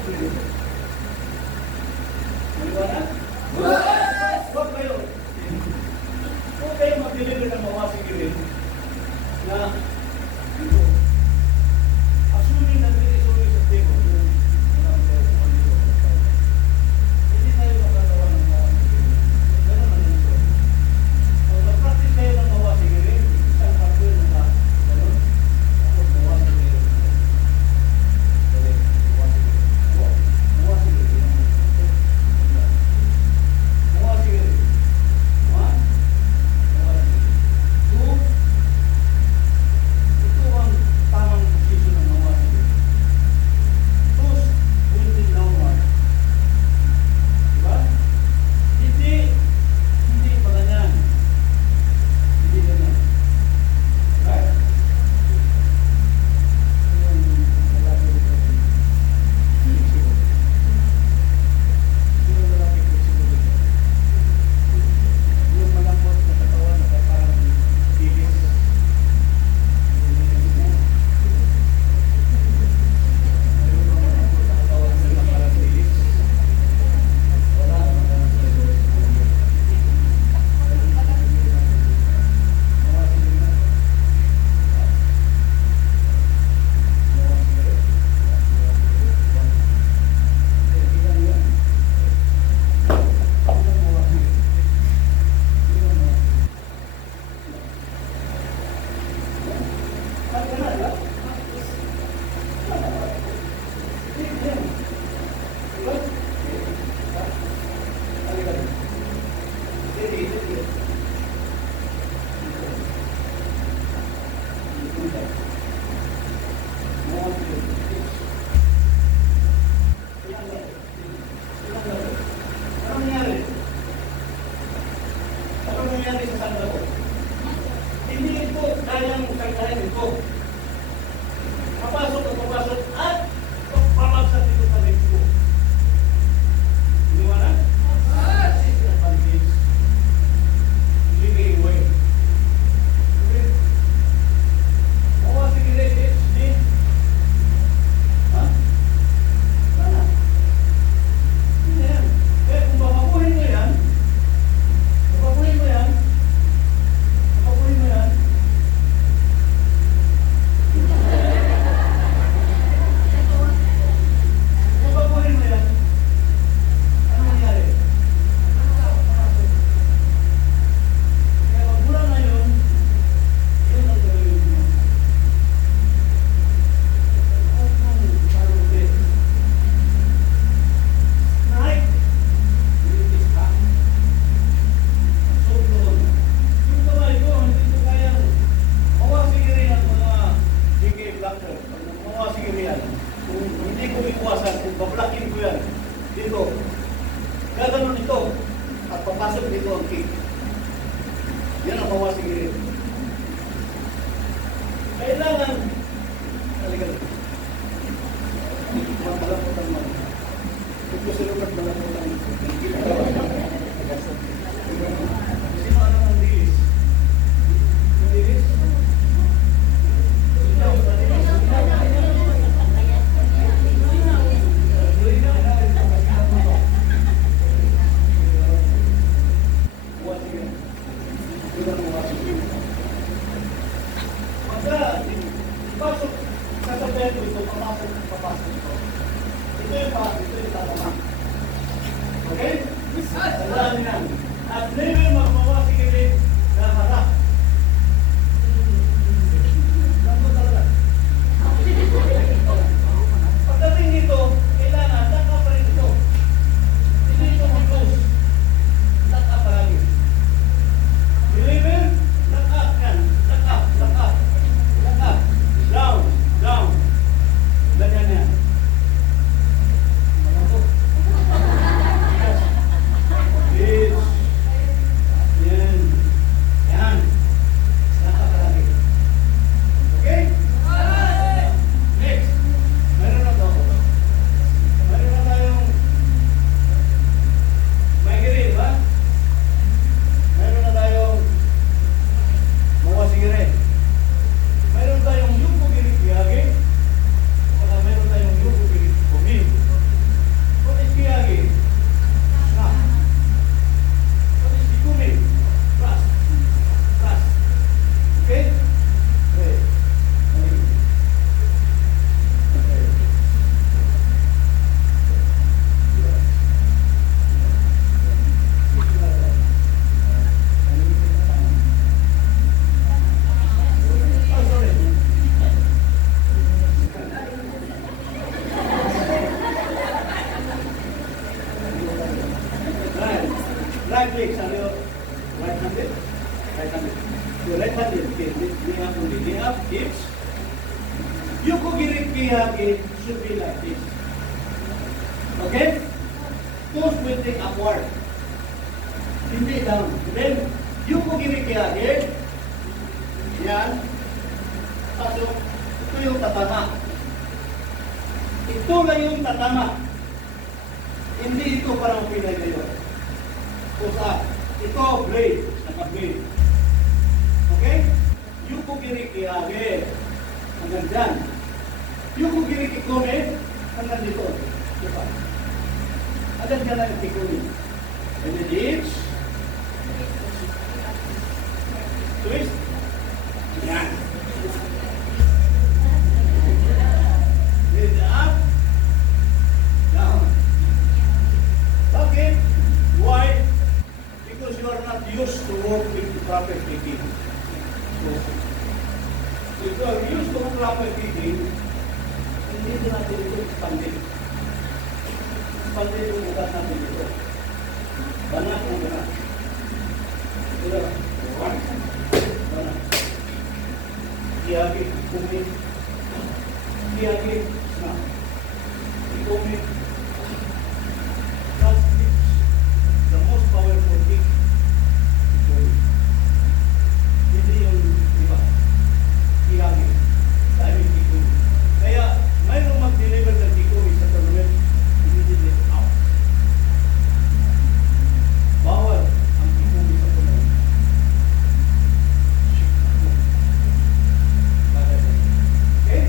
Maliwanag? Huwag kayo. Huwag kayo mag-deliver ng mawasigirin na ito. Assuming that it is always a thing of doom, hindi tayo magkagawa ng mawasigirin. Ganun ang ito. Pag mag-practice kayo ng mawasigirin, isang partner na ba? Ganun? Tapos mawasigirin. Papasok at papasok at pamagsak ito sa legs ko. Iniwanan? Advantage. Living way. Okay? Mawa sige rin, HD. Ha? Sana. Hindi yan. Kaya kung babaguhin mo yan, babaguhin mo yan, dito, gaganon ito at papasok dito ang cake. Yan ang mawasigirin. Kailangan talagang malaputan mo. Ito sa lugar malaputan mo. Sino alam ang dilis? Ang dilis? Pasok, sasabihin ko ito, papasok ito. Ito yung tatama. Okay? Tandaan niyan. At never magmawasigirin na harap. Ganto talaga. Pagdating dito, kailangan, laka pa rin ito. Hindi ito mag-close. Laka palagi. Deliver, laka yan. Laka, laka. Laka. Down, down. Ganyan yan. Yes. Yan. right leg, sa iyo, right-handed. Right-handed. So right-handed, okay, knee up only. Knee up, hips. Yuko giri kihage should be like this. Okay? Toes pointing upward. Hindi down. Then, yuko giri kihage. Yan. Pasok. Ito yung tatama. Ito na yung tatama. Hindi ito parang pinay ngayon. Push up. Ito, blade. Naka-blade. Okay? Yuko giri kihage. Hanggang dyan. Yuko giri kikome. Hanggang dito. Diba? Hanggang dyan lang yung kikome. And then hips. Twist. Yan. Head up. Down. Okay. Why? Because you are not used to work with proper kicking. So, if you are used to proper kicking, hindi din natin ito expanded. Expanded yung ugat natin ito. Banat ang banat. Ito. One. Banat. Kiyagi, kumit. Kiyagi, snap. Kumit. That's the most powerful kick. Hindi yung iba. Kiyagi. Dahil yung kikumi. Kaya, mayroong mag-deliver ng kikumi sa tournament, hindi out. Bawal ang kikumi sa tournament. Okay?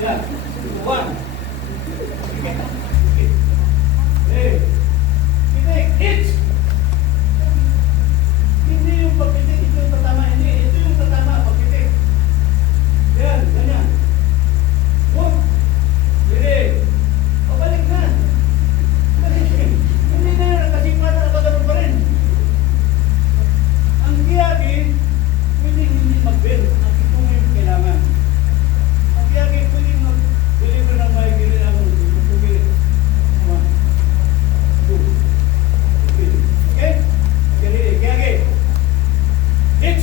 Yan. One. Hey. Pitik. Hits. Hindi yung pagpitik, ito yung tatama. Hindi. Ito yung tatama. Pagpitik. Yan. Ganyan. One. Ready. Pabalik na. Hindi na yun. Nakasipatan na pagkaroon pa rin. Ang kiyagi, pwede hindi mag-bend. Ang ito yung kailangan. Ang kiyagi, pwede mag-deliver ng may kailangan. One, two, three. Okay? Kiyagi. Hit!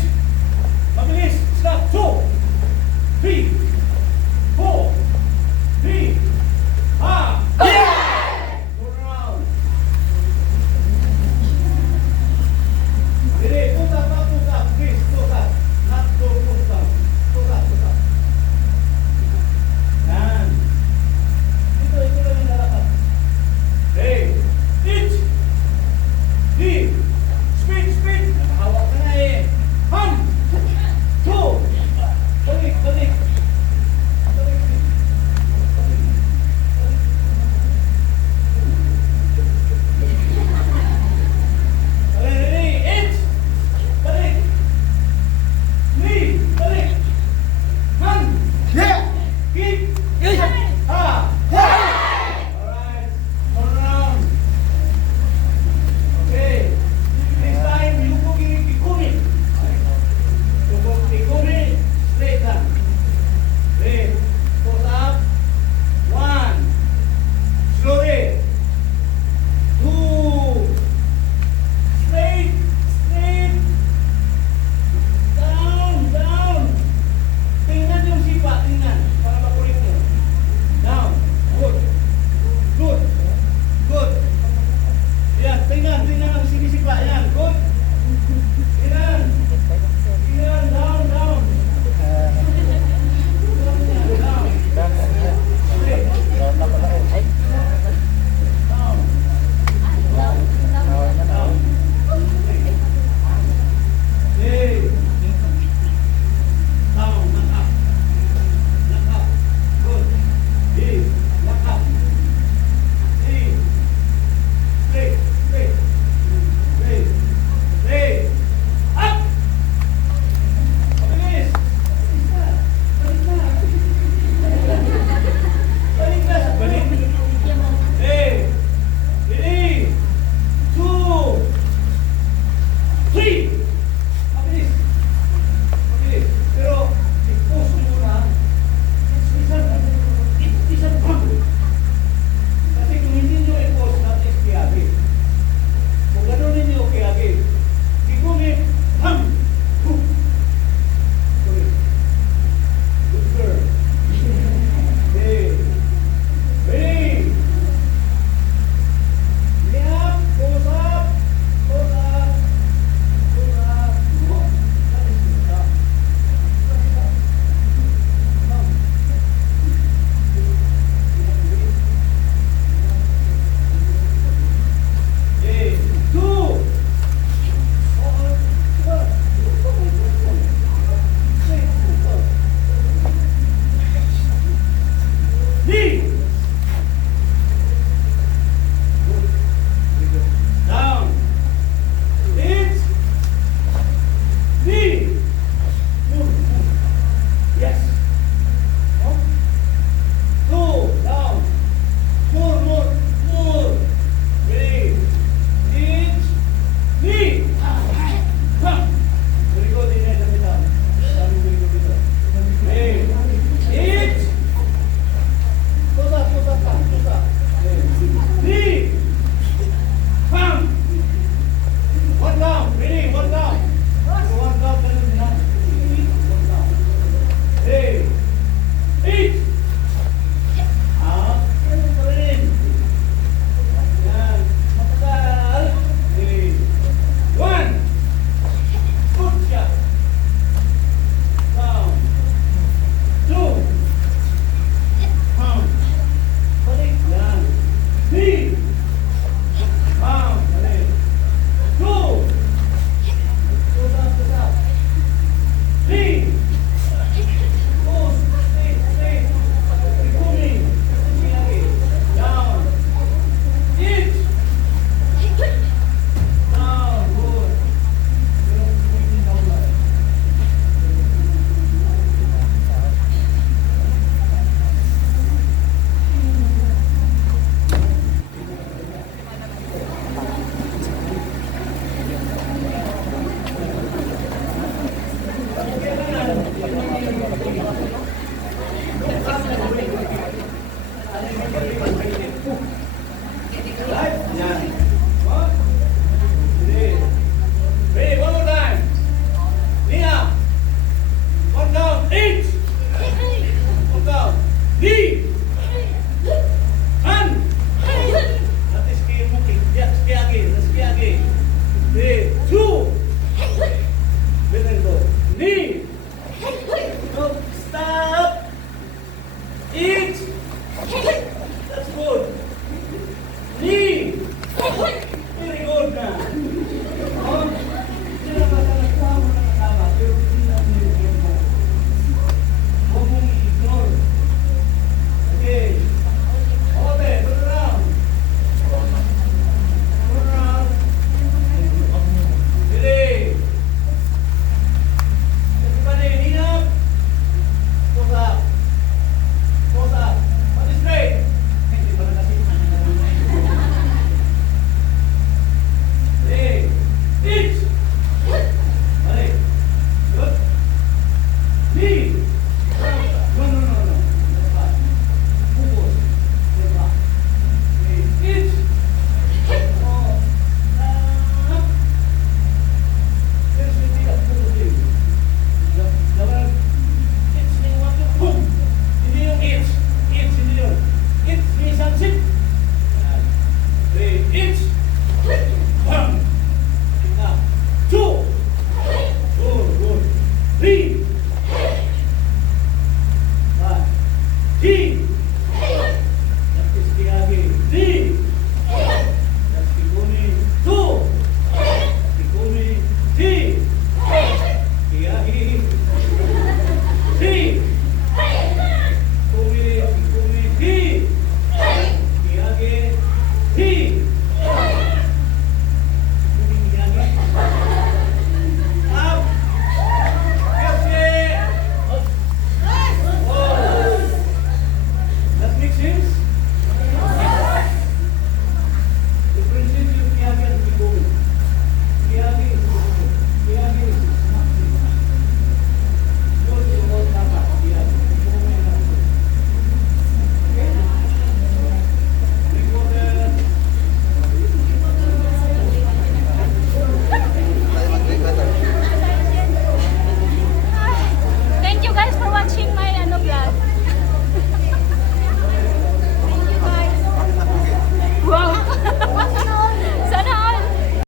That's good.